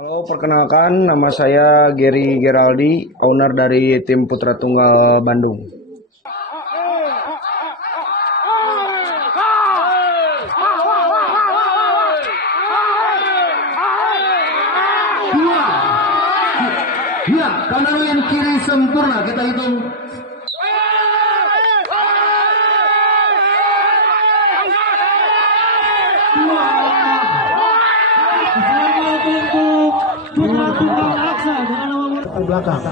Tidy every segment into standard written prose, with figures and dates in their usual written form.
Halo, perkenalkan nama saya Gary Geraldi, owner dari tim Putra Tunggal Bandung. Dua, ya, kanan yang kiri sempurna, kita hitung. Selamat untuk Putra Tunggal Aksa dengan nomor ke belakang.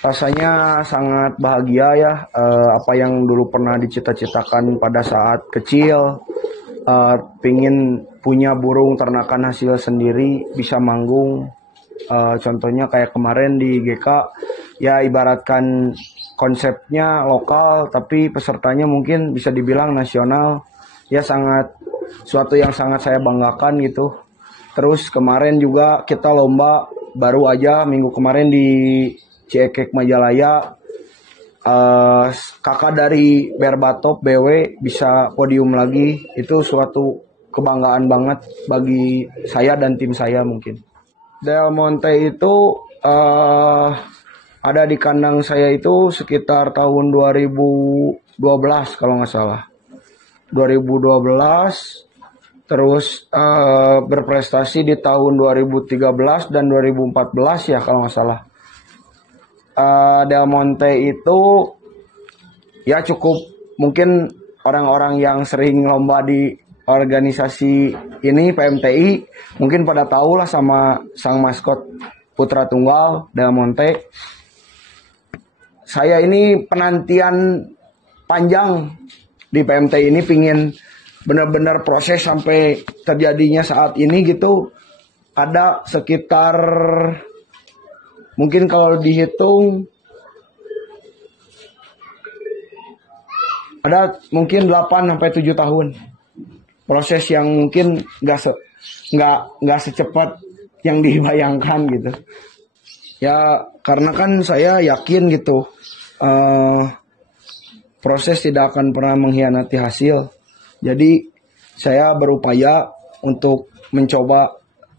Rasanya sangat bahagia ya, apa yang dulu pernah dicita-citakan pada saat kecil, pingin punya burung ternakan hasil sendiri, bisa manggung. Contohnya kayak kemarin di GK, ya ibaratkan konsepnya lokal, tapi pesertanya mungkin bisa dibilang nasional. Ya sangat, suatu yang sangat saya banggakan gitu. Terus kemarin juga kita lomba, baru aja minggu kemarin di Ciekek Majalaya, kakak dari Berbatop BW bisa podium lagi. Itu suatu kebanggaan banget bagi saya dan tim saya mungkin. Del Monte itu ada di kandang saya itu sekitar tahun 2012 kalau nggak salah. 2012 terus berprestasi di tahun 2013 dan 2014 ya kalau nggak salah. Del Monte itu ya cukup, mungkin orang-orang yang sering lomba di organisasi ini PMTI mungkin pada tahu lah sama sang maskot Putra Tunggal Del Monte. Saya ini penantian panjang di PMTI ini, pingin benar-benar proses sampai terjadinya saat ini gitu. Ada sekitar, mungkin kalau dihitung ada mungkin 8-7 tahun proses yang mungkin nggak secepat yang dibayangkan gitu. Ya karena kan saya yakin gitu, proses tidak akan pernah mengkhianati hasil. Jadi saya berupaya untuk mencoba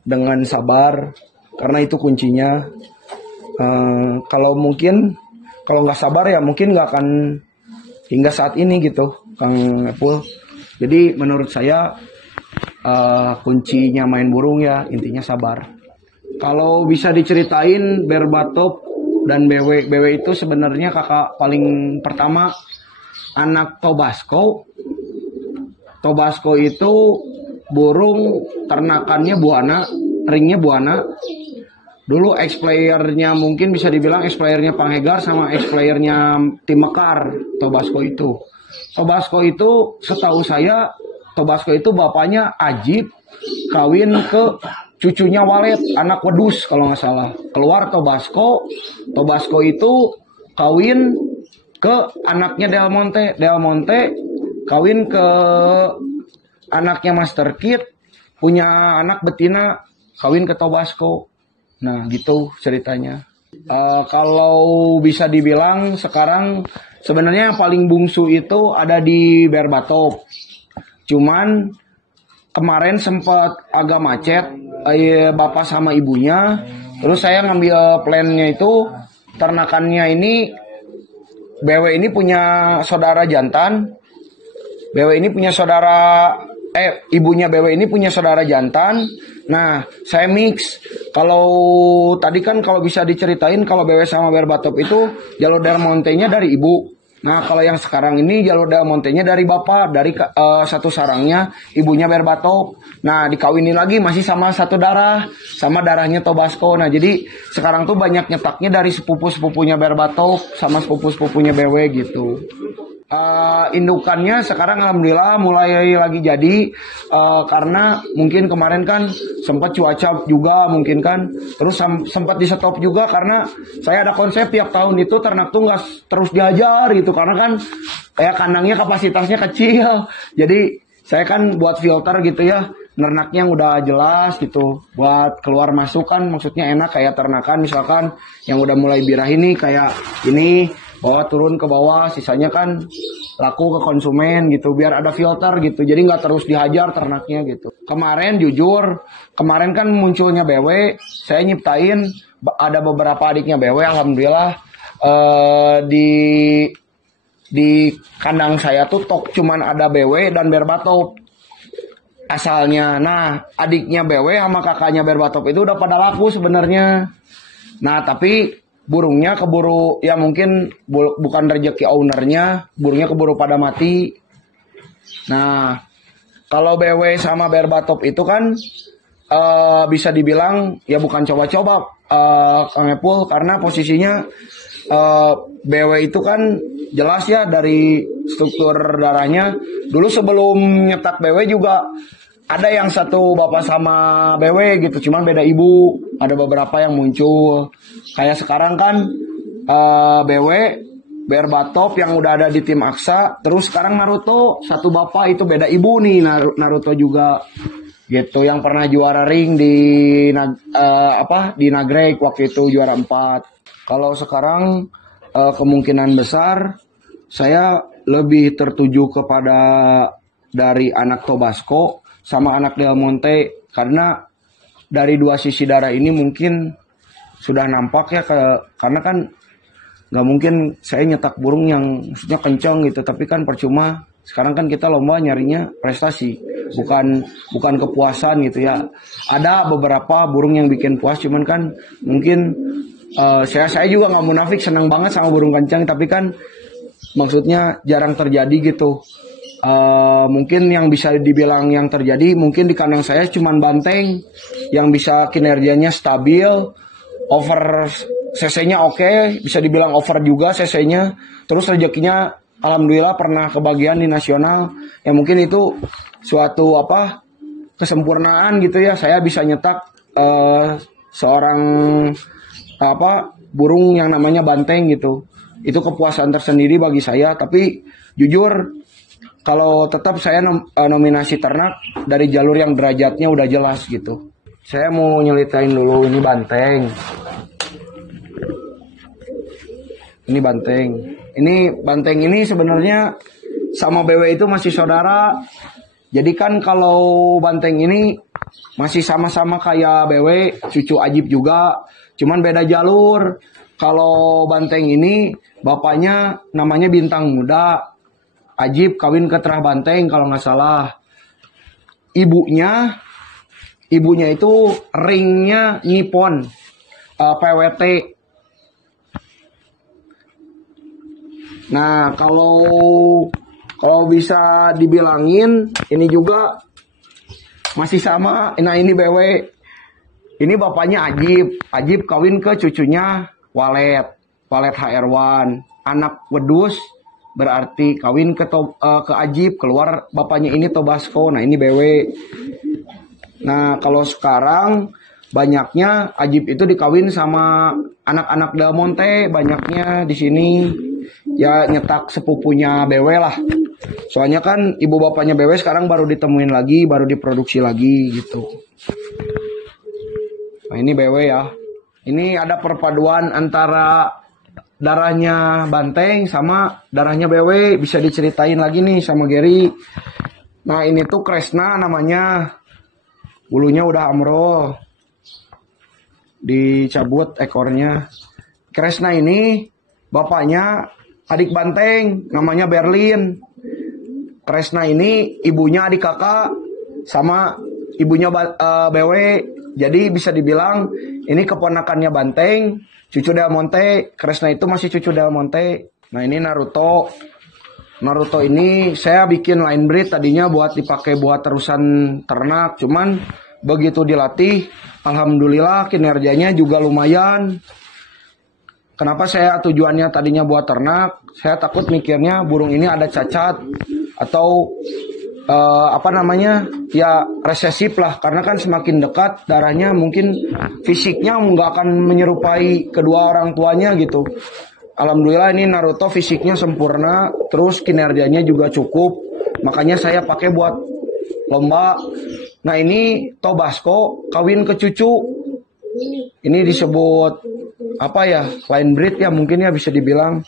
dengan sabar, karena itu kuncinya. Kalau nggak sabar ya mungkin nggak akan hingga saat ini gitu, Kang Epul. Jadi menurut saya kuncinya main burung ya intinya sabar. Kalau bisa diceritain, Berbatop dan BW itu sebenarnya kakak paling pertama anak Tobasco. Tobasco itu burung ternakannya buana, ringnya buana. Dulu ex playernya mungkin bisa dibilang ex playernya Panghegar sama ex playernya tim Mekar, Tobasco itu. Tobasco itu setahu saya, Tobasco itu bapaknya Ajib kawin ke cucunya Walet, anak wedus kalau nggak salah. Keluar Tobasco, Tobasco itu kawin ke anaknya Del Monte, Del Monte kawin ke anaknya Master Kid, punya anak betina kawin ke Tobasco. Nah gitu ceritanya. Kalau bisa dibilang sekarang sebenarnya yang paling bungsu itu ada di Berbatov. Cuman kemarin sempat agak macet bapak sama ibunya. Terus saya ngambil plannya itu ternakannya ini BW ini punya saudara jantan. BW ini punya saudara ibunya BW ini punya saudara jantan. Nah, saya mix. Kalau tadi kan kalau bisa diceritain kalau BW sama Berbatov itu jalur Del Monte-nya dari ibu. Nah, kalau yang sekarang ini jalur Del Monte-nya dari bapak, dari satu sarangnya ibunya Berbatov. Nah, dikawinin lagi masih sama satu darah, sama darahnya Tobasco. Nah, jadi sekarang tuh banyak nyetaknya dari sepupu-sepupunya Berbatov sama sepupu-sepupunya BW gitu. Indukannya sekarang alhamdulillah mulai lagi jadi karena mungkin kemarin kan sempat cuaca juga mungkin kan, terus sempat di stop juga karena saya ada konsep tiap tahun itu ternak tuh nggak terus diajar gitu karena kan kayak kandangnya kapasitasnya kecil, jadi saya kan buat filter gitu ya, ternaknya yang udah jelas gitu buat keluar masuk kan maksudnya enak kayak ternakan misalkan yang udah mulai birah ini kayak ini bawa turun ke bawah, sisanya kan laku ke konsumen gitu, biar ada filter gitu, jadi nggak terus dihajar ternaknya gitu. Kemarin jujur, kemarin kan munculnya BW, saya nyiptain ada beberapa adiknya BW, alhamdulillah di kandang saya tuh cuman ada BW dan Berbatov asalnya. Nah, adiknya BW sama kakaknya Berbatov itu udah pada laku sebenarnya. Nah, tapi burungnya keburu ya mungkin bukan rezeki ownernya, burungnya keburu pada mati. Nah, kalau BW sama Berbatov itu kan bisa dibilang ya bukan coba-coba Kang Epul, karena posisinya BW itu kan jelas ya dari struktur darahnya. Dulu sebelum nyetak BW juga ada yang satu bapak sama BW gitu, cuman beda ibu. Ada beberapa yang muncul. Kayak sekarang kan BW, Berbatov yang udah ada di tim Aksa, terus sekarang Naruto satu bapak itu beda ibu nih, Naruto juga gitu yang pernah juara ring di di Nagreg waktu itu juara 4. Kalau sekarang kemungkinan besar saya lebih tertuju kepada dari anak Tobasco sama anak Del Monte, karena dari dua sisi darah ini mungkin sudah nampak ya karena kan nggak mungkin saya nyetak burung yang maksudnya kencang gitu, tapi kan percuma. Sekarang kan kita lomba nyarinya prestasi, bukan kepuasan gitu ya. Ada beberapa burung yang bikin puas, cuman kan mungkin saya juga nggak munafik senang banget sama burung kencang, tapi kan maksudnya jarang terjadi gitu. Mungkin yang bisa dibilang yang terjadi mungkin di kandang saya cuman banteng yang bisa kinerjanya stabil, over cc-nya oke, bisa dibilang over juga cc-nya, terus rezekinya alhamdulillah pernah kebagian di nasional. Ya mungkin itu suatu kesempurnaan gitu ya, saya bisa nyetak seorang burung yang namanya banteng gitu. Itu kepuasan tersendiri bagi saya. Tapi jujur kalau tetap saya nominasi ternak dari jalur yang derajatnya udah jelas gitu. Saya mau nyelitain dulu ini banteng. Ini banteng. Ini banteng ini sebenarnya sama BW itu masih saudara. Jadi kan kalau banteng ini masih sama-sama kayak BW, cucu Ajib juga, cuman beda jalur. Kalau banteng ini bapaknya namanya Bintang Muda, Ajib kawin ke Terah Banteng kalau nggak salah. Ibunya itu ringnya Nippon, PWT. Nah kalau bisa dibilangin ini juga masih sama. Nah ini BW. Ini bapaknya Ajib. Ajib kawin ke cucunya Walet. Walet HR1. Anak wedus berarti kawin ke Ajib. Keluar bapaknya ini Tobasco. Nah ini BW. Nah kalau sekarang banyaknya Ajib itu dikawin sama anak-anak Del Monte. Banyaknya di sini. Ya nyetak sepupunya BW lah. Soalnya kan ibu bapaknya BW sekarang baru ditemuin lagi, baru diproduksi lagi gitu. Nah ini BW ya. Ini ada perpaduan antara darahnya Banteng sama darahnya BW. Bisa diceritain lagi nih sama Gary. Nah ini tuh Kresna namanya. Bulunya udah amrol. Dicabut ekornya. Kresna ini bapaknya adik Banteng, namanya Berlin. Kresna ini ibunya adik kakak sama ibunya BW. Jadi bisa dibilang ini keponakannya Banteng, cucu Del Monte. Kresna itu masih cucu Del Monte. Nah ini Naruto. Naruto ini saya bikin line breed tadinya buat dipakai buat terusan ternak. Cuman begitu dilatih, alhamdulillah kinerjanya juga lumayan. Kenapa saya tujuannya tadinya buat ternak? Saya takut mikirnya burung ini ada cacat atau ya resesif lah. Karena kan semakin dekat darahnya mungkin fisiknya nggak akan menyerupai kedua orang tuanya gitu. Alhamdulillah ini Naruto fisiknya sempurna, terus kinerjanya juga cukup. Makanya saya pakai buat lomba. Nah ini Tobasco kawin ke cucu. Ini disebut apa ya, line breed ya mungkin ya bisa dibilang.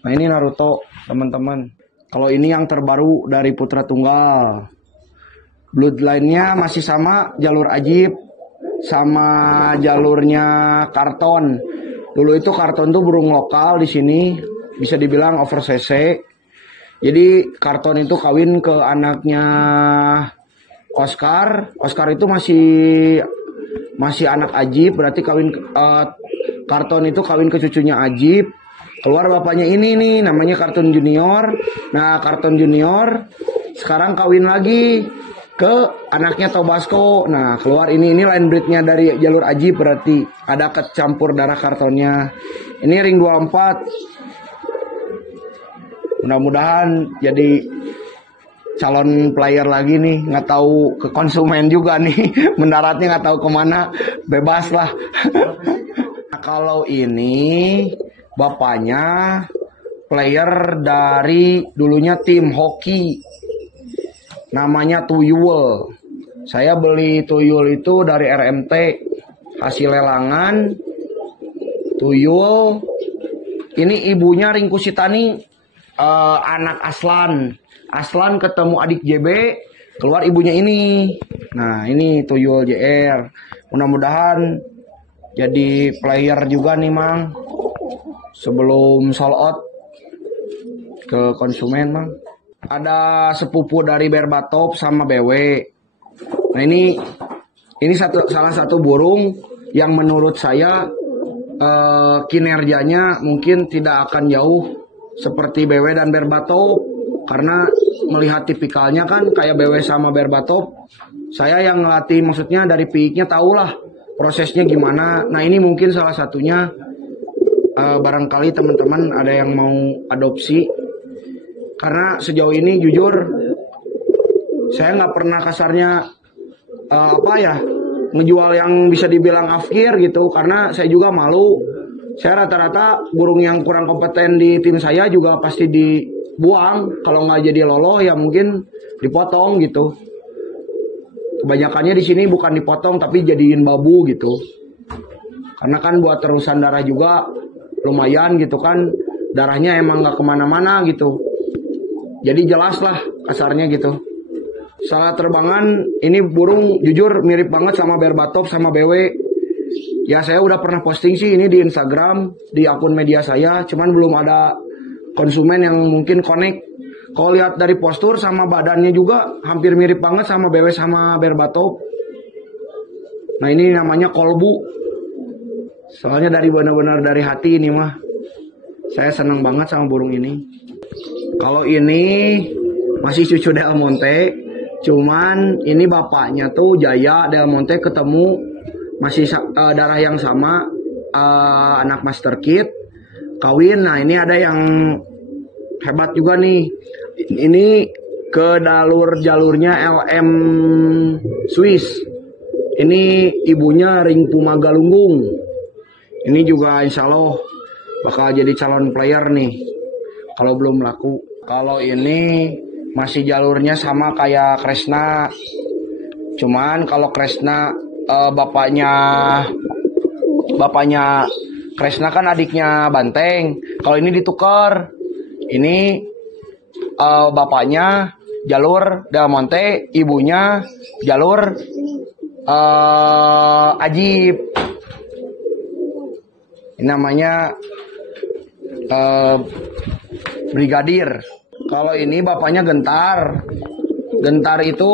Nah ini Naruto teman-teman. Kalau ini yang terbaru dari putra tunggal. Bloodline-nya masih sama jalur Ajib sama jalurnya Karton. Dulu itu Karton tuh burung lokal di sini, bisa dibilang over CC. Jadi Karton itu kawin ke anaknya Oscar. Oscar itu masih anak Ajib, berarti Karton itu kawin ke cucunya Ajib. Keluar bapaknya ini nih, namanya Karton Junior. Nah, Karton Junior sekarang kawin lagi ke anaknya Tobasco. Nah, keluar ini line breednya dari jalur Ajib, berarti ada kecampur darah Kartonnya. Ini ring 24. Mudah-mudahan jadi calon player lagi nih, nggak tahu ke konsumen juga nih, mendaratnya nggak tahu kemana, bebas lah. Nah, kalau ini bapaknya player dari dulunya tim hoki, namanya Tuyul. Saya beli Tuyul itu dari RMT, hasil lelangan. Tuyul ini ibunya Ringku Sitani, anak Aslan. Aslan ketemu adik JB, keluar ibunya ini. Nah ini Tuyul JR. Mudah-mudahan jadi player juga nih Mang. Sebelum sold out ke konsumen Mang. Ada sepupu dari Berbatop sama BW. Nah ini salah satu burung yang menurut saya kinerjanya mungkin tidak akan jauh seperti BW dan Berbatop. Karena melihat tipikalnya kan kayak BW sama Berbatop, saya yang ngelatih, maksudnya dari piiknya tahulah prosesnya gimana. Nah ini mungkin salah satunya, barangkali teman-teman ada yang mau adopsi. Karena sejauh ini jujur saya nggak pernah kasarnya ngejual yang bisa dibilang afkir gitu. Karena saya juga malu. Saya rata-rata burung yang kurang kompeten di tim saya juga pasti dibuang. Kalau nggak jadi lolo ya mungkin dipotong gitu. Kebanyakannya di sini bukan dipotong tapi jadiin babu gitu. Karena kan buat terusan darah juga lumayan gitu kan. Darahnya emang nggak kemana-mana gitu. Jadi jelas lah kasarnya gitu. Salah terbangan ini burung jujur mirip banget sama Berbatop sama BW. Ya saya udah pernah posting sih ini di Instagram, di akun media saya. Cuman belum ada konsumen yang mungkin connect. Kalau lihat dari postur sama badannya juga hampir mirip banget sama BW sama Berbatop. Nah ini namanya kolbu. Soalnya dari benar-benar dari hati ini mah. Saya senang banget sama burung ini. Kalau ini masih cucu Del Monte. Cuman ini bapaknya tuh Jaya Del Monte ketemu masih darah yang sama, anak Master Kid kawin. Nah ini ada yang hebat juga nih. Ini ke jalurnya LM Swiss. Ini ibunya Ring Puma Galunggung. Ini juga insya Allah bakal jadi calon player nih kalau belum laku. Kalau ini masih jalurnya sama kayak Kresna. Cuman kalau Kresna bapaknya Kresna kan adiknya Banteng. Kalau ini ditukar. Ini bapaknya jalur Del Monte, ibunya jalur Ajib. Ini namanya Brigadir. Kalau ini bapaknya Gentar. Gentar itu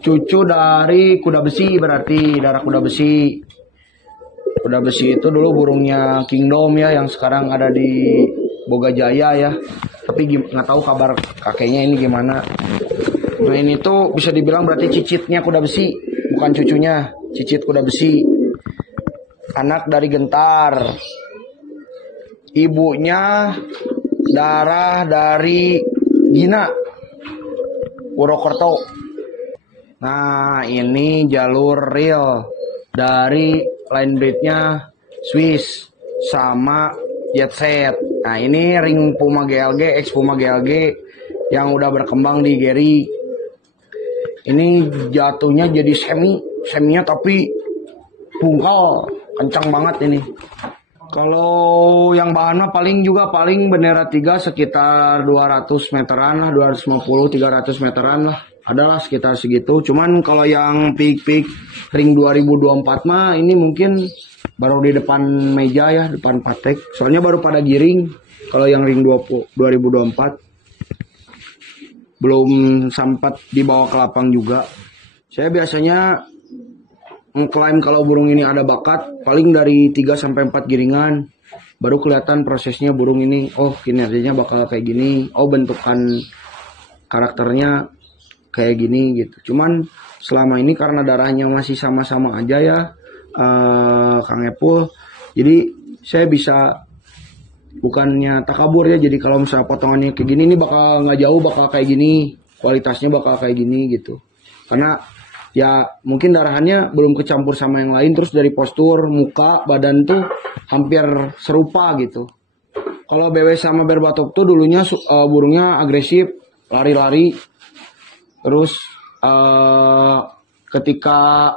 cucu dari kuda besi, berarti darah kuda besi. Kuda besi itu dulu burungnya Kingdom ya, yang sekarang ada di Boga Jaya ya. Tapi nggak tahu kabar kakeknya ini gimana. Nah ini tuh bisa dibilang berarti cicitnya kuda besi, bukan cucunya. Cicit kuda besi. Anak dari Gentar. Ibunya darah dari Gina Purwokerto. Nah ini jalur real dari line breednya Swiss sama Jet Set. Nah ini Ring Puma GLG, ex Puma GLG yang udah berkembang di Gary. Ini jatuhnya jadi seminya tapi pungkal, kencang banget ini. Kalau yang bahan mah paling bendera 3 sekitar 200 meteran lah, 250-300 meteran lah. Adalah sekitar segitu. Cuman kalau yang peak ring 2024 mah ini mungkin baru di depan meja ya, depan patek. Soalnya baru pada giring. Kalau yang ring 2024 belum sempat dibawa ke lapang juga. Saya biasanya mengklaim kalau burung ini ada bakat paling dari 3-4 giringan baru kelihatan prosesnya burung ini. Oh kinerjanya bakal kayak gini, oh bentukan karakternya kayak gini gitu. Cuman selama ini karena darahnya masih sama-sama aja ya, Kang Epul, jadi saya bisa bukannya takabur ya, jadi kalau misalnya potongannya kayak gini ini bakal nggak jauh, bakal kayak gini, kualitasnya bakal kayak gini gitu. Karena ya mungkin darahannya belum kecampur sama yang lain, terus dari postur, muka, badan tuh hampir serupa gitu. Kalau BW sama Berbatop tuh dulunya burungnya agresif, lari-lari, terus ketika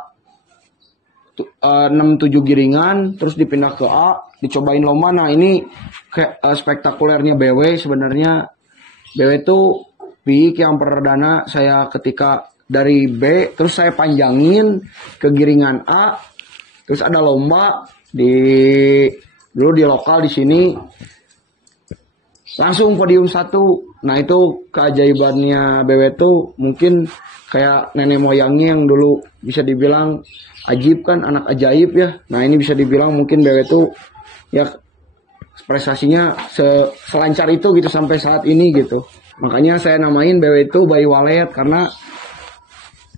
6-7 giringan terus dipindah ke A, dicobain lomba. Nah ini spektakulernya BW sebenarnya. BW tuh peak yang perdana saya ketika dari B terus saya panjangin ke giringan A, terus ada lomba dulu di lokal di sini langsung podium 1. Nah itu keajaibannya BW tuh mungkin kayak nenek moyangnya yang dulu bisa dibilang Ajib kan anak ajaib ya. Nah ini bisa dibilang mungkin BW tuh ya prestasinya selancar itu gitu sampai saat ini gitu. Makanya saya namain BW itu bayi walet, karena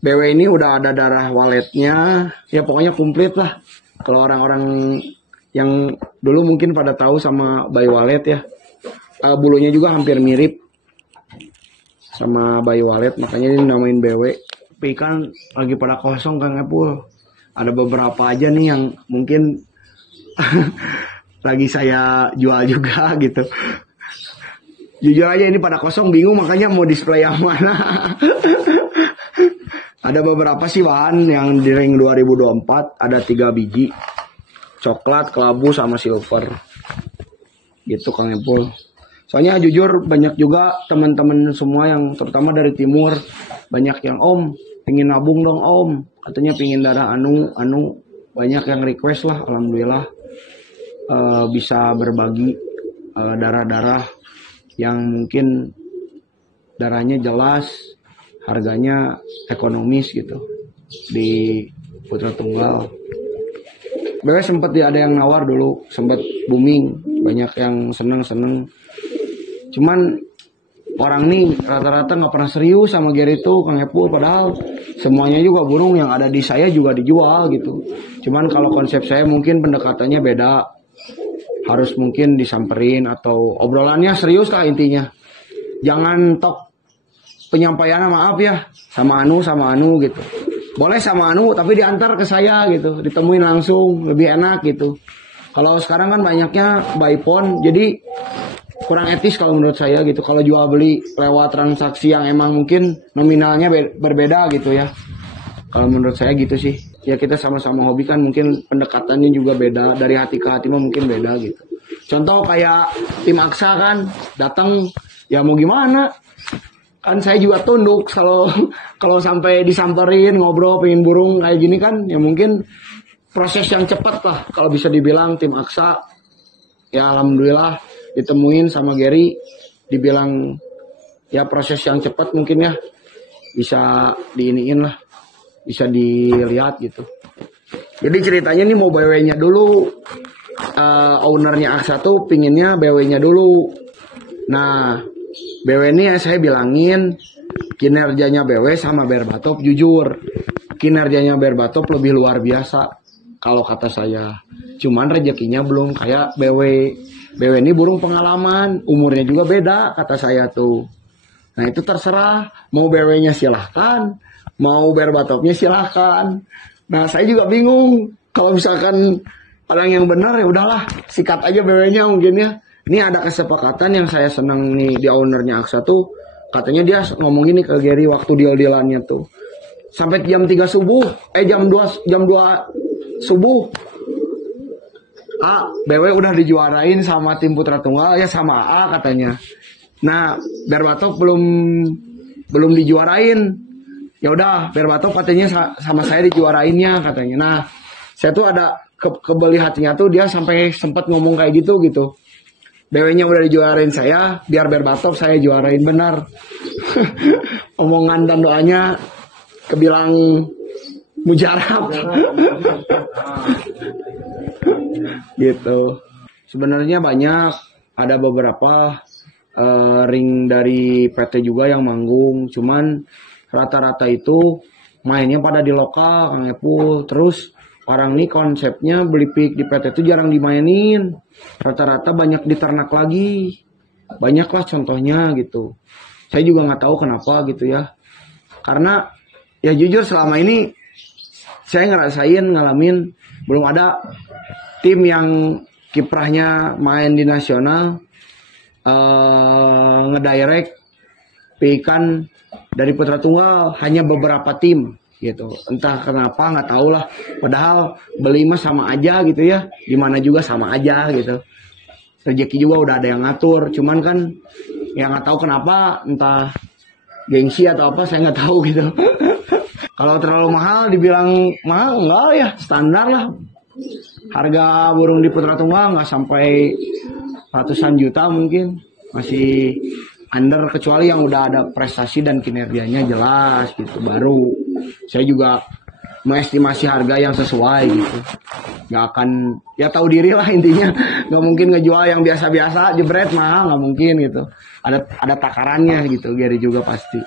BW ini udah ada darah waletnya, ya pokoknya komplit lah. Kalau orang-orang yang dulu mungkin pada tahu sama bayi walet ya, bulunya juga hampir mirip sama bayi walet, makanya ini namain BW. Tapi kan lagi pada kosong Kang Epul. Ada beberapa aja nih yang mungkin lagi saya jual juga gitu. Jujur aja ini pada kosong, bingung makanya mau display yang mana. Ada beberapa sih bahan yang di ring 2024, ada 3 biji. Coklat, kelabu, sama silver. Gitu Kang Epul. Soalnya jujur banyak juga teman-teman semua yang terutama dari timur, banyak yang Om pingin nabung dong Om, katanya pingin darah anu, banyak yang request lah. Alhamdulillah bisa berbagi darah-darah yang mungkin darahnya jelas, harganya ekonomis gitu di Putra Tunggal. BW sempat ada yang nawar dulu, sempat booming, banyak yang seneng. Cuman orang nih rata-rata nggak pernah serius sama Gary itu Kang Epul, padahal semuanya juga burung yang ada di saya juga dijual gitu. Cuman kalau konsep saya mungkin pendekatannya beda, harus mungkin disamperin atau obrolannya serius lah intinya. Jangan tok penyampaiannya maaf ya sama anu gitu. Boleh sama anu tapi diantar ke saya gitu, ditemuin langsung lebih enak gitu. Kalau sekarang kan banyaknya by phone, jadi kurang etis kalau menurut saya gitu. Kalau jual beli lewat transaksi yang emang mungkin nominalnya berbeda gitu ya. Kalau menurut saya gitu sih. Ya kita sama-sama hobi kan mungkin pendekatannya juga beda, dari hati ke hati mah mungkin beda gitu. Contoh kayak tim Aksa kan datang ya mau gimana? Kan saya juga tunduk kalau sampai disamperin ngobrol pengen burung kayak gini kan ya mungkin proses yang cepat lah kalau bisa dibilang tim Aksa. Ya alhamdulillah ditemuin sama Gary, dibilang ya proses yang cepat mungkin ya bisa diiniin lah, bisa dilihat gitu. Jadi ceritanya nih mau BW-nya dulu, ownernya Aksa tuh pinginnya BW-nya dulu. Nah BW ini saya bilangin kinerjanya BW sama Berbatov jujur, kinerjanya Berbatov lebih luar biasa kalau kata saya. Cuman rezekinya belum kayak BW. BW ini burung pengalaman, umurnya juga beda kata saya tuh. Nah itu terserah, mau BW-nya silahkan, mau Berbatovnya silahkan. Nah saya juga bingung, kalau misalkan orang yang benar ya udahlah, sikat aja BW-nya mungkin ya. Ini ada kesepakatan yang saya senang nih di ownernya Aksa tuh, katanya dia ngomong gini ke Gary waktu deal-dealannya tuh. Sampai jam 3 subuh, jam 2 subuh. BW udah dijuarain sama tim Putra Tunggal ya sama A katanya. Nah, Berbatov belum dijuarain. Ya udah, Berbatov katanya sama saya dijuarainnya katanya. Nah, saya tuh ada kebeli hatinya tuh dia sampai sempat ngomong kayak gitu. BW-nya udah dijuarain saya, biar Berbatov saya juarain benar. Omongan dan doanya kebilang mujarab. Gitu. Sebenarnya banyak, ada beberapa ring dari PT juga yang manggung, cuman rata-rata itu mainnya pada di lokal Kang Epul. Terus orang nih konsepnya beli pik di PT itu jarang dimainin, rata-rata banyak diternak lagi, banyaklah contohnya gitu. Saya juga nggak tahu kenapa gitu ya, karena ya jujur selama ini saya ngalamin belum ada tim yang kiprahnya main di nasional ngedirect pikan dari Putra Tunggal, hanya beberapa tim gitu. Entah kenapa nggak tahu lah. Padahal beli mah sama aja gitu ya. Dimana juga sama aja gitu. Rezeki juga udah ada yang ngatur. Cuman kan ya nggak tahu kenapa, entah gengsi atau apa saya nggak tahu gitu. Kalau terlalu mahal dibilang mahal enggak ya, standar lah. Harga burung di Putra Tunggal nggak sampai ratusan juta mungkin, masih under, kecuali yang udah ada prestasi dan kinerjanya jelas gitu baru saya juga mengestimasi harga yang sesuai gitu. Nggak akan, ya tahu diri lah intinya, nggak mungkin ngejual yang biasa-biasa jebret mahal, nggak mungkin gitu. Ada takarannya gitu, Gary juga pasti.